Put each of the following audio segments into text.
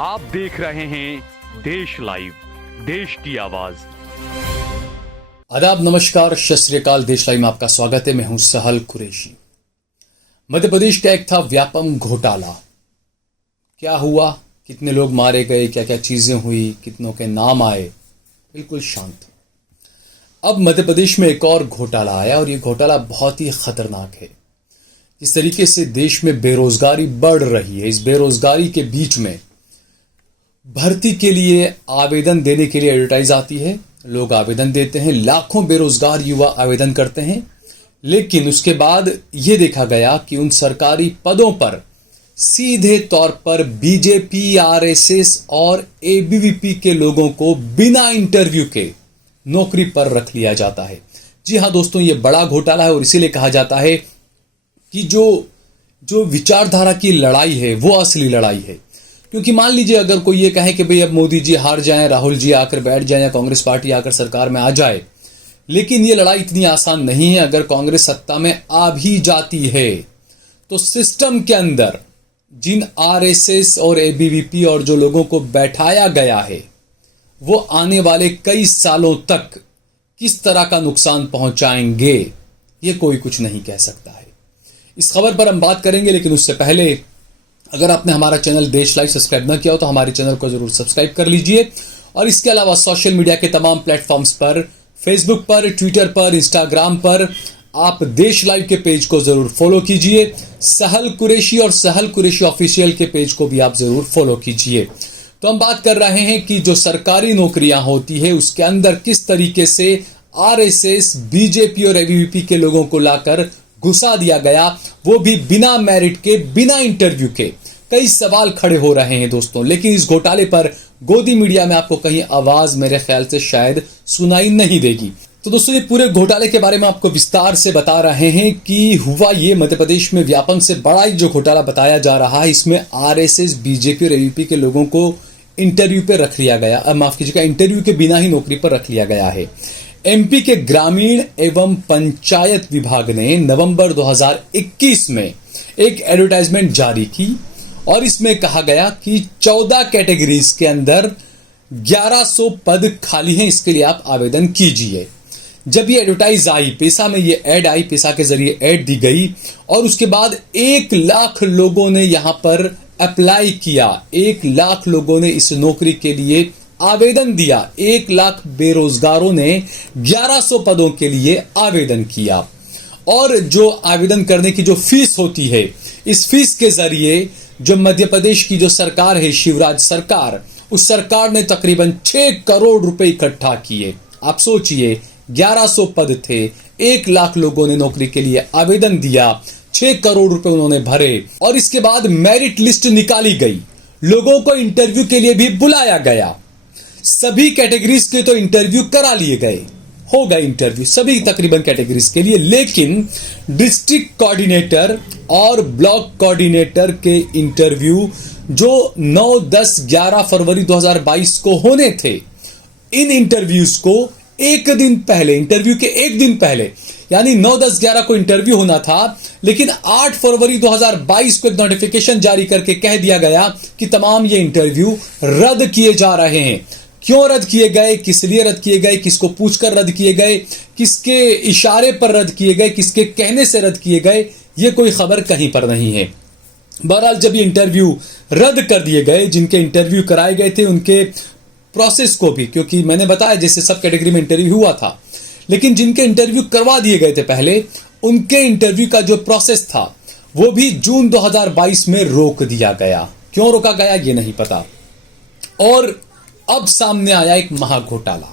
आप देख रहे हैं देश लाइव, देश की आवाज। आदाब, नमस्कार, सत श्री अकाल। देश लाइव में आपका स्वागत है। मैं हूं सहल कुरैशी। मध्य प्रदेश का एक था व्यापम घोटाला। क्या हुआ, कितने लोग मारे गए, क्या क्या चीजें हुई, कितनों के नाम आए, बिल्कुल शांत। अब मध्य प्रदेश में एक और घोटाला आया और ये घोटाला बहुत ही खतरनाक है। जिस तरीके से देश में बेरोजगारी बढ़ रही है, इस बेरोजगारी के बीच में भर्ती के लिए आवेदन देने के लिए एडवर्टाइज आती है, लोग आवेदन देते हैं, लाखों बेरोजगार युवा आवेदन करते हैं। लेकिन उसके बाद यह देखा गया कि उन सरकारी पदों पर सीधे तौर पर बीजेपी, आरएसएस और एबीवीपी के लोगों को बिना इंटरव्यू के नौकरी पर रख लिया जाता है। जी हां दोस्तों, यह बड़ा घोटाला है और इसीलिए कहा जाता है कि जो विचारधारा की लड़ाई है वो असली लड़ाई है। क्योंकि मान लीजिए अगर कोई ये कहे कि भाई अब मोदी जी हार जाएं, राहुल जी आकर बैठ जाएं या कांग्रेस पार्टी आकर सरकार में आ जाए, लेकिन ये लड़ाई इतनी आसान नहीं है। अगर कांग्रेस सत्ता में आ भी जाती है तो सिस्टम के अंदर जिन आरएसएस और एबीवीपी और जो लोगों को बैठाया गया है वो आने वाले कई सालों तक किस तरह का नुकसान पहुंचाएंगे, ये कोई कुछ नहीं कह सकता है। इस खबर पर हम बात करेंगे, लेकिन उससे पहले अगर आपने हमारा चैनल देश लाइव सब्सक्राइब न किया हो तो हमारे चैनल को जरूर सब्सक्राइब कर लीजिए। और इसके अलावा सोशल मीडिया के तमाम प्लेटफॉर्म्स पर, फेसबुक पर, ट्विटर पर, इंस्टाग्राम पर आप देश लाइव के पेज को जरूर फॉलो कीजिए। सहल कुरैशी और सहल कुरैशी ऑफिशियल के पेज को भी आप जरूर फॉलो कीजिए। तो हम बात कर रहे हैं कि जो सरकारी नौकरियां होती है उसके अंदर किस तरीके से आरएसएस, बीजेपी और एबीवीपी के लोगों को लाकर घुसा दिया गया, वो भी बिना मेरिट के, बिना इंटरव्यू के। कई सवाल खड़े हो रहे हैं दोस्तों, लेकिन इस घोटाले पर गोदी मीडिया में आपको कहीं आवाज मेरे ख्याल से शायद सुनाई नहीं देगी। तो दोस्तों, ये पूरे घोटाले के बारे में आपको विस्तार से बता रहे हैं कि हुआ ये मध्य प्रदेश में व्यापम से बड़ा ही जो घोटाला बताया जा रहा है, इसमें आरएसएस, बीजेपी और एबीवीपी के लोगों को इंटरव्यू पे रख लिया गया, माफ कीजिएगा, इंटरव्यू के बिना ही नौकरी पर रख लिया गया है। एमपी के ग्रामीण एवं पंचायत विभाग ने नवंबर 2021 में एक एडवर्टाइजमेंट जारी की और इसमें कहा गया कि 14 कैटेगरीज के अंदर 1100 पद खाली हैं, इसके लिए आप आवेदन कीजिए। जब ये एडवर्टाइज आई, पेसा में ये ऐड आई, पेसा के जरिए ऐड दी गई और उसके बाद 1 लाख लोगों ने यहां पर अप्लाई किया। 1 लाख लोगों ने इस नौकरी के लिए आवेदन दिया। 1 लाख बेरोजगारों ने 1100 पदों के लिए आवेदन किया। और जो आवेदन करने की जो फीस होती है, इस फीस के जरिए जो मध्य प्रदेश की जो सरकार है, शिवराज सरकार, उस सरकार ने तकरीबन 6 करोड़ रुपए इकट्ठा किए। आप सोचिए, 1100 पद थे, 1 लाख लोगों ने नौकरी के लिए आवेदन दिया, 6 करोड़ रुपए उन्होंने भरे और इसके बाद मेरिट लिस्ट निकाली गई, लोगों को इंटरव्यू के लिए भी बुलाया गया। सभी कैटेगरीज के तो इंटरव्यू करा लिए गए, हो गए इंटरव्यू सभी तकरीबन कैटेगरीज के लिए, लेकिन डिस्ट्रिक्ट कोऑर्डिनेटर और ब्लॉक कोऑर्डिनेटर के इंटरव्यू जो 9, 10, 11 फरवरी 2022 को होने थे, इन इंटरव्यूज को एक दिन पहले, इंटरव्यू के एक दिन पहले, यानी 9, 10, 11 को इंटरव्यू होना था, लेकिन 8 फरवरी 2022 को एक नोटिफिकेशन जारी करके कह दिया गया कि तमाम ये इंटरव्यू रद्द किए जा रहे हैं। क्यों रद्द किए गए, किस लिए रद्द किए गए, किसको पूछकर रद्द किए गए, किसके इशारे पर रद्द किए गए, किसके कहने से रद्द किए गए, ये कोई खबर कहीं पर नहीं है। बहरहाल जब ये इंटरव्यू रद्द कर दिए गए, जिनके इंटरव्यू कराए गए थे उनके प्रोसेस को भी, क्योंकि मैंने बताया जैसे सब कैटेगरी में इंटरव्यू हुआ था, लेकिन जिनके इंटरव्यू करवा दिए गए थे पहले, उनके इंटरव्यू का जो प्रोसेस था वो भी जून 2022 में रोक दिया गया। क्यों रोका गया ये नहीं पता। और अब सामने आया एक महाघोटाला।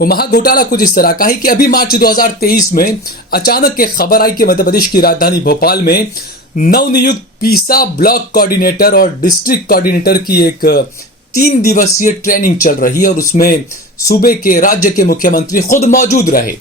वो महाघोटाला कुछ इस तरह का है कि अभी मार्च 2023 में अचानक एक खबर आई कि मध्य प्रदेश की राजधानी भोपाल में नवनियुक्त पीसा ब्लॉक कोऑर्डिनेटर और डिस्ट्रिक्ट कोऑर्डिनेटर की एक 3 दिवसीय ट्रेनिंग चल रही है और उसमें सूबे के, राज्य के मुख्यमंत्री खुद मौजूद रहे।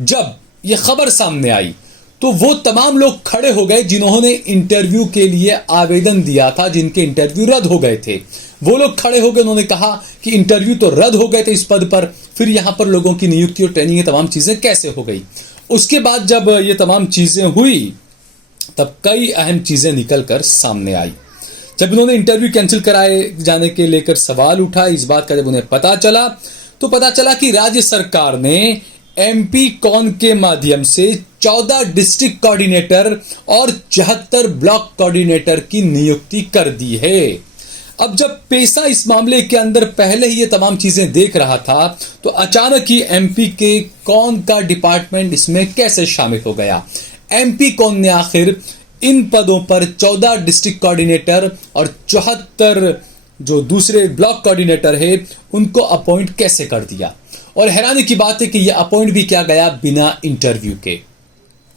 जब ये खबर सामने आई तो वो तमाम लोग खड़े हो गए जिन्होंने इंटरव्यू के लिए आवेदन दिया था, जिनके इंटरव्यू रद्द हो गए थे। वो लोग खड़े हो गए, उन्होंने कहा कि इंटरव्यू तो रद्द हो गए थे इस पद पर, फिर यहां पर लोगों की नियुक्ति और ट्रेनिंग, तमाम चीजें कैसे हो गई। उसके बाद जब ये तमाम चीजें हुई तब कई अहम चीजें निकल कर सामने आई। जब उन्होंने इंटरव्यू कैंसिल कराए जाने के लेकर सवाल उठा, इस बात का जब उन्हें पता चला तो पता चला कि राज्य सरकार ने एमपी कॉन के माध्यम से 14 डिस्ट्रिक्ट कोऑर्डिनेटर और 74 ब्लॉक कोऑर्डिनेटर की नियुक्ति कर दी है। अब जब पेशा इस मामले के अंदर पहले ही ये तमाम चीजें देख रहा था तो अचानक ही एमपी के कौन का डिपार्टमेंट इसमें कैसे शामिल हो गया। एमपी कौन ने आखिर इन पदों पर 14 डिस्ट्रिक्ट कोऑर्डिनेटर और 74 जो दूसरे ब्लॉक कोऑर्डिनेटर है उनको अपॉइंट कैसे कर दिया। और हैरानी की बात है कि यह अपॉइंट भी किया गया बिना इंटरव्यू के।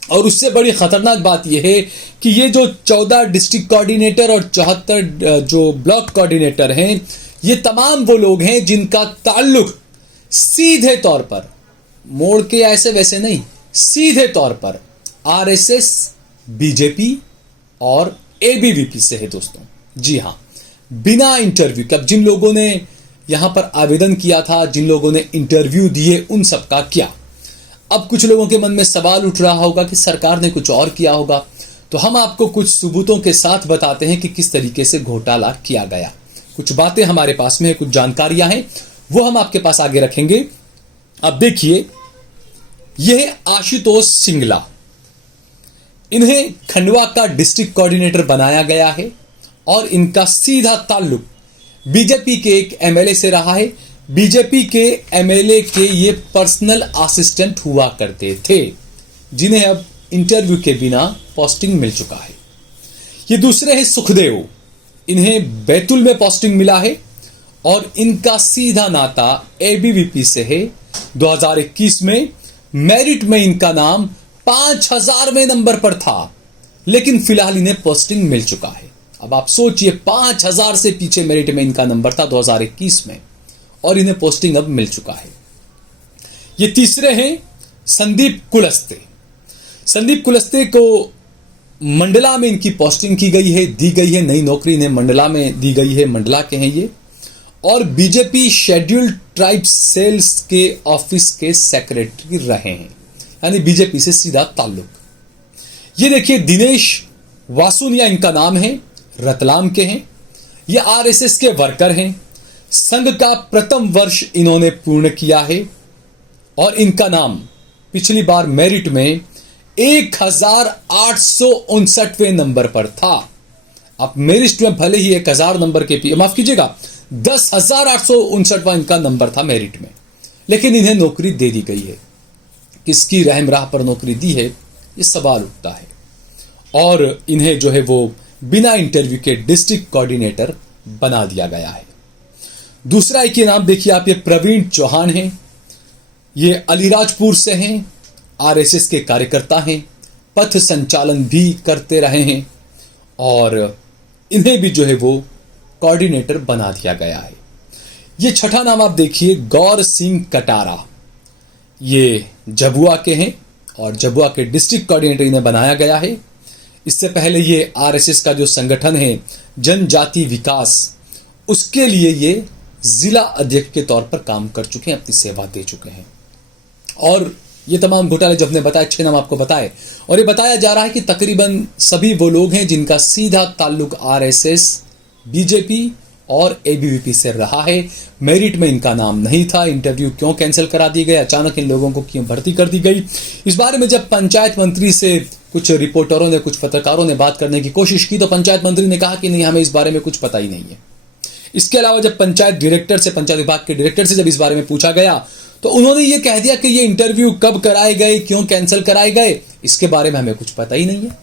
और उससे बड़ी खतरनाक बात यह है कि ये जो 14 डिस्ट्रिक्ट कोऑर्डिनेटर और 74 जो ब्लॉक कोऑर्डिनेटर हैं, ये तमाम वो लोग हैं जिनका ताल्लुक सीधे तौर पर, मोड़ के ऐसे वैसे नहीं, सीधे तौर पर आरएसएस, बीजेपी और एबीवीपी से है दोस्तों। जी हां, बिना इंटरव्यू के। अब जिन लोगों ने यहां पर आवेदन किया था, जिन लोगों ने इंटरव्यू दिए, उन सबका क्या। अब कुछ लोगों के मन में सवाल उठ रहा होगा कि सरकार ने कुछ और किया होगा, तो हम आपको कुछ सबूतों के साथ बताते हैं कि किस तरीके से घोटाला किया गया। कुछ बातें हमारे पास में है, कुछ जानकारियां हैं, वो हम आपके पास आगे रखेंगे। अब देखिए, यह आशुतोष सिंगला, इन्हें खंडवा का डिस्ट्रिक्ट कोऑर्डिनेटर बनाया गया है और इनका सीधा ताल्लुक बीजेपी के एक एमएलए से रहा है। बीजेपी के एमएलए के ये पर्सनल असिस्टेंट हुआ करते थे, जिन्हें अब इंटरव्यू के बिना पोस्टिंग मिल चुका है। ये दूसरे हैं सुखदेव, इन्हें बैतूल में पोस्टिंग मिला है और इनका सीधा नाता एबीवीपी से है। 2021 में मेरिट में इनका नाम 5000वें नंबर पर था, लेकिन फिलहाल इन्हें पोस्टिंग मिल चुका है। अब आप सोचिए, 5000 से पीछे मेरिट में इनका नंबर था 2021 में और इन्हें पोस्टिंग अब मिल चुका है। ये तीसरे हैं संदीप कुलस्ते। संदीप कुलस्ते को मंडला में इनकी पोस्टिंग की गई है, दी गई है, नई नौकरी इन्हें मंडला में दी गई है। मंडला के हैं ये, और बीजेपी शेड्यूल्ड ट्राइब्स सेल्स के ऑफिस के सेक्रेटरी रहे हैं, यानी बीजेपी से सीधा ताल्लुक। ये देखिए, दिनेश वासुनिया इनका नाम है, रतलाम के हैं। ये आरएसएस के वर्कर हैं। संघ का प्रथम वर्ष इन्होंने पूर्ण किया है और इनका नाम पिछली बार मेरिट में 1859वें नंबर पर था। अब मेरिट में भले ही 1000 नंबर के माफ कीजिएगा 10,859वां इनका नंबर था मेरिट में, लेकिन इन्हें नौकरी दे दी गई है। किसकी रहम राह पर नौकरी दी है, ये सवाल उठता है। और इन्हें जो है वो बिना इंटरव्यू के डिस्ट्रिक्ट कोऑर्डिनेटर बना दिया गया है। दूसरा एक ये नाम देखिए आप, ये प्रवीण चौहान हैं। ये अलीराजपुर से हैं, आरएसएस के कार्यकर्ता हैं, पथ संचालन भी करते रहे हैं और इन्हें भी जो है वो कोऑर्डिनेटर बना दिया गया है। ये छठा नाम आप देखिए, गौर सिंह कटारा। ये जबुआ के हैं और जबुआ के डिस्ट्रिक्ट कोऑर्डिनेटर इन्हें बनाया गया है। इससे पहले ये आरएसएस का जो संगठन है जनजाति विकास, उसके लिए ये जिला अध्यक्ष के तौर पर काम कर चुके हैं, अपनी सेवा दे चुके हैं। और ये तमाम घोटाले जो हमने बताए, 6 नाम आपको बताए, और ये बताया जा रहा है कि तकरीबन सभी वो लोग हैं जिनका सीधा ताल्लुक आरएसएस, बीजेपी और एबीवीपी से रहा है। मेरिट में इनका नाम नहीं था। इंटरव्यू क्यों कैंसिल करा दिए गए, अचानक इन लोगों को क्यों भर्ती कर दी गई, इस बारे में जब पंचायत मंत्री से कुछ रिपोर्टरों ने, कुछ पत्रकारों ने बात करने की कोशिश की तो पंचायत मंत्री ने कहा कि नहीं, हमें इस बारे में कुछ पता ही नहीं है। इसके अलावा जब पंचायत डायरेक्टर से, पंचायत विभाग के डायरेक्टर से जब इस बारे में पूछा गया तो उन्होंने ये कह दिया कि ये इंटरव्यू कब कराए गए, क्यों कैंसिल कराए गए, इसके बारे में हमें कुछ पता ही नहीं है।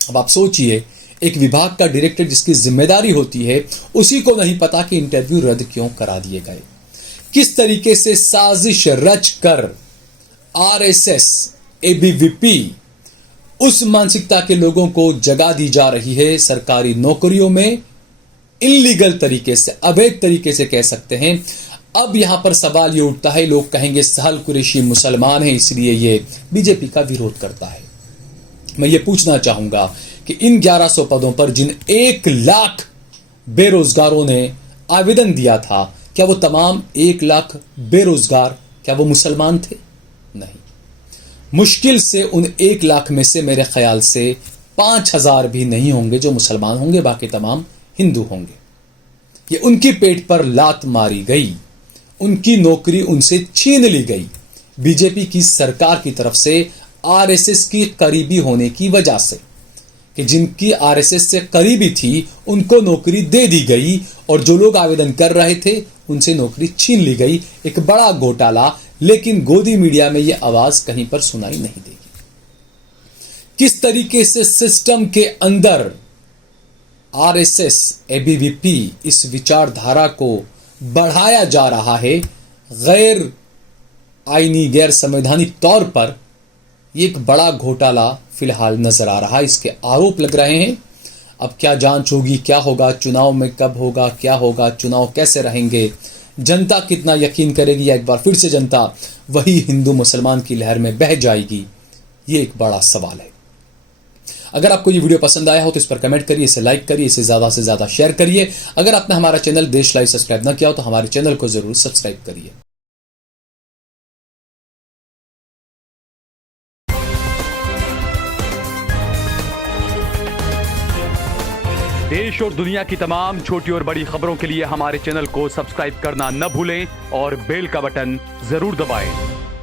अब आप सोचिए, एक विभाग का डायरेक्टर जिसकी जिम्मेदारी होती है, उसी को नहीं पता कि इंटरव्यू रद्द क्यों करा दिए गए। किस तरीके से साजिश रच कर आरएसएस, एबीवीपी उस मानसिकता के लोगों को जगा दी जा रही है सरकारी नौकरियों में, इलीगल तरीके से, अवैध तरीके से कह सकते हैं। अब यहां पर सवाल ये उठता है, लोग कहेंगे सहल कुरैशी मुसलमान है इसलिए ये बीजेपी का विरोध करता है। मैं ये पूछना चाहूंगा कि इन 1100 पदों पर जिन 1 लाख बेरोजगारों ने आवेदन दिया था, क्या वो तमाम 1 लाख बेरोजगार क्या वो मुसलमान थे? नहीं। मुश्किल से उन 1 लाख में से मेरे ख्याल से 5000 भी नहीं होंगे जो मुसलमान होंगे, बाकी तमाम हिंदू होंगे। ये उनकी पेट पर लात मारी गई, उनकी नौकरी उनसे छीन ली गई बीजेपी की सरकार की तरफ से, आरएसएस की करीबी होने की वजह से, कि जिनकी आरएसएस से करीबी थी उनको नौकरी दे दी गई और जो लोग आवेदन कर रहे थे उनसे नौकरी छीन ली गई। एक बड़ा घोटाला, लेकिन गोदी मीडिया में यह आवाज कहीं पर सुनाई नहीं देगी। किस तरीके से सिस्टम के अंदर आरएसएस, एबीवीपी इस विचारधारा को बढ़ाया जा रहा है गैर आईनी, गैर संवैधानिक तौर पर, ये एक बड़ा घोटाला फिलहाल नजर आ रहा है। इसके आरोप लग रहे हैं। अब क्या जांच होगी, क्या होगा, चुनाव में कब होगा, क्या होगा, चुनाव कैसे रहेंगे, जनता कितना यकीन करेगी, या एक बार फिर से जनता वही हिंदू मुसलमान की लहर में बह जाएगी, ये एक बड़ा सवाल है। अगर आपको ये वीडियो पसंद आया हो तो इस पर कमेंट करिए, इसे लाइक करिए, इसे ज्यादा से ज्यादा शेयर करिए। अगर आपने हमारा चैनल देश लाइव सब्सक्राइब न किया हो तो हमारे चैनल को जरूर सब्सक्राइब करिए। देश और दुनिया की तमाम छोटी और बड़ी खबरों के लिए हमारे चैनल को सब्सक्राइब करना न भूलें और बेल का बटन जरूर दबाएं।